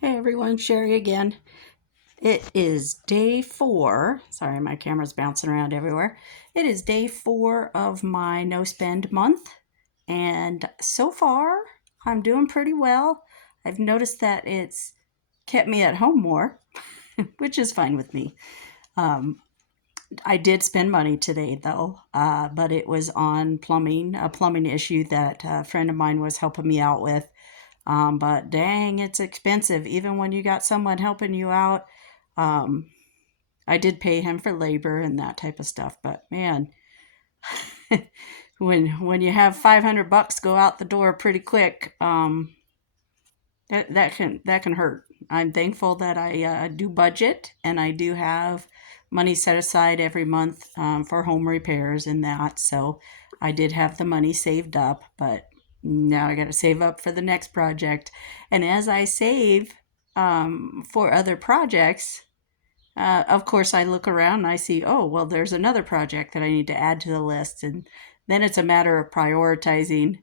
Hey everyone, Sherry again. It is day 4. Sorry, my camera's bouncing around everywhere. It is day 4 of my no spend month, and so far I'm doing pretty well. I've noticed that it's kept me at home more, which is fine with me. Um, I did spend money today though, but it was on plumbing, a plumbing issue that a friend of mine was helping me out with. But dang, it's expensive, even when you got someone helping you out. Um, I did pay him for labor and that type of stuff, but man, when you have $500 go out the door pretty quick, that can hurt. I'm thankful that I do budget and I do have money set aside every month for home repairs and that. So I did have the money saved up, but now I got to save up for the next project. And as I save for other projects, of course, I look around and I see, oh, well, there's another project that I need to add to the list. And then it's a matter of prioritizing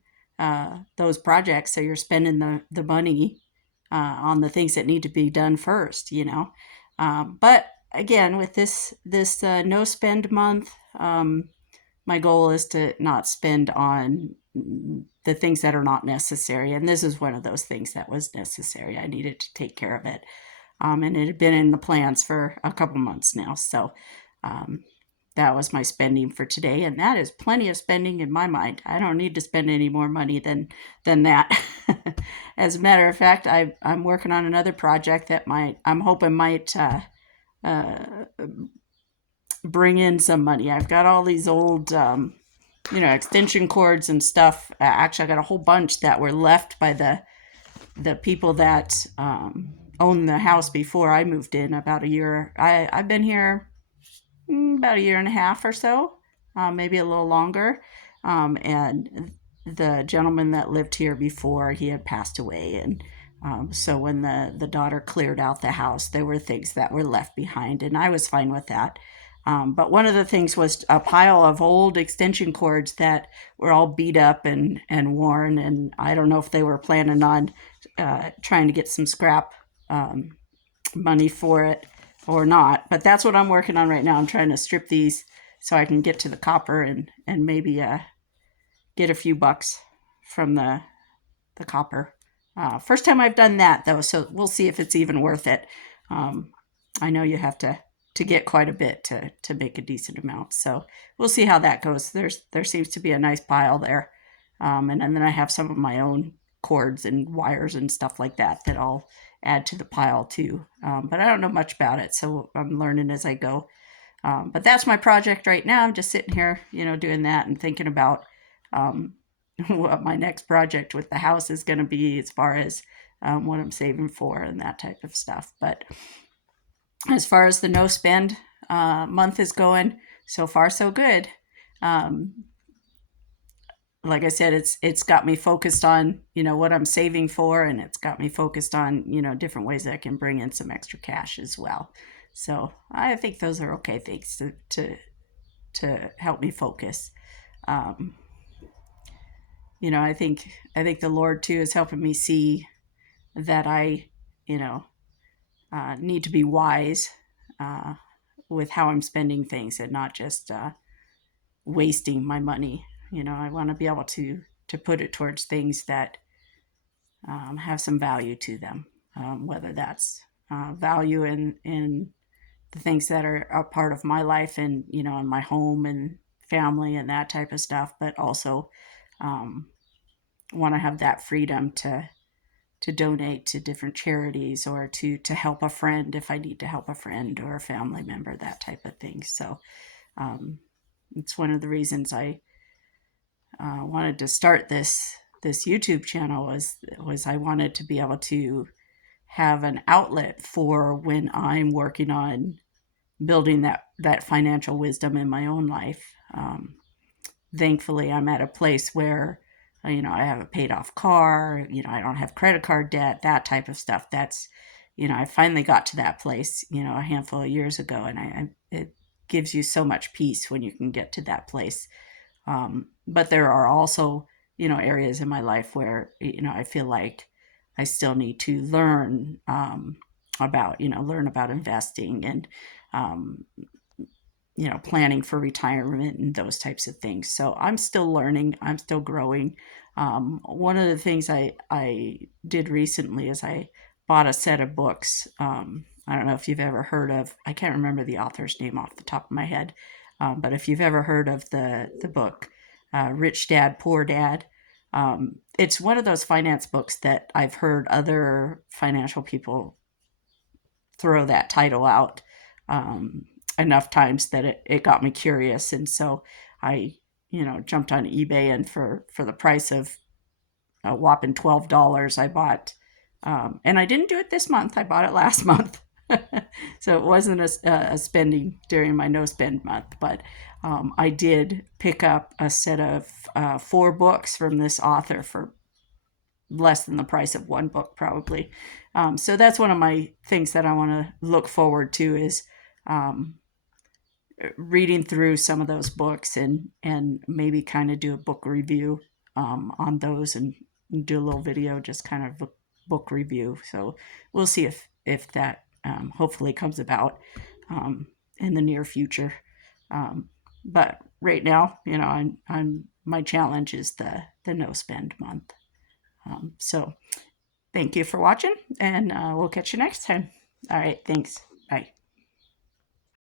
those projects. So you're spending the money on the things that need to be done first, you know. But again, with this no spend month, my goal is to not spend on the things that are not necessary. And this is one of those things that was necessary. I needed to take care of it. And it had been in the plans for a couple months now. So um, that was my spending for today, and that is plenty of spending in my mind. I don't need to spend any more money than that. As a matter of fact, I'm working on another project that I'm hoping might uh, bring in some money. I've got all these old extension cords and stuff. Actually, I got a whole bunch that were left by the people that owned the house before I moved in about a year. I've been here about a year and a half or so, maybe a little longer. And the gentleman that lived here before, he had passed away. And so when the daughter cleared out the house, there were things that were left behind, and I was fine with that. But one of the things was a pile of old extension cords that were all beat up and worn. And I don't know if they were planning on trying to get some scrap um, money for it or not. But that's what I'm working on right now. I'm trying to strip these so I can get to the copper and maybe get a few bucks from the copper. First time I've done that though, so we'll see if it's even worth it. Um, I know you have to get quite a bit to make a decent amount, so we'll see how that goes. There seems to be a nice pile there, and then I have some of my own cords and wires and stuff like that that I'll add to the pile too. But I don't know much about it, so I'm learning as I go. But that's my project right now. I'm just sitting here, doing that and thinking about um, what my next project with the house is going to be as far as what I'm saving for and that type of stuff. But as far as the no spend month is going, so far so good. Um, like I said, it's got me focused on what I'm saving for, and it's got me focused on different ways that I can bring in some extra cash as well. So I think those are okay things to help me focus. Um, I think the Lord too is helping me see that I you know need to be wise uh, with how I'm spending things and not just wasting my money. I want to be able to put it towards things that have some value to them, whether that's value in the things that are a part of my life and in my home and family and that type of stuff, but also um, want to have that freedom to donate to different charities or to help a friend if I need to help a friend or a family member, that type of thing. So um, it's one of the reasons I wanted to start this YouTube channel was I wanted to be able to have an outlet for when I'm working on building that financial wisdom in my own life. Thankfully, I'm at a place where I have a paid off car. I don't have credit card debt, that type of stuff. That's I finally got to that place a handful of years ago, and it gives you so much peace when you can get to that place. But there are also areas in my life where I feel like I still need to learn about, learn about investing and, um, planning for retirement and those types of things. So I'm still learning. I'm still growing. One of the things I did recently is I bought a set of books. I don't know if you've ever heard of, I can't remember the author's name off the top of my head, but if you've ever heard of the book, Rich Dad, Poor Dad, it's one of those finance books that I've heard other financial people throw that title out um, enough times that it got me curious. And so I, jumped on eBay, and for the price of a whopping $12, I bought, and I didn't do it this month. I bought it last month. So it wasn't a spending during my no spend month, but I did pick up a set of 4 books from this author for less than the price of one book, probably. So that's one of my things that I want to look forward to is um, reading through some of those books and maybe kind of do a book review on those and do a little video, just kind of a book review. So we'll see if that hopefully comes about in the near future. But right now, I'm my challenge is the no spend month. So thank you for watching, and we'll catch you next time. All right, thanks.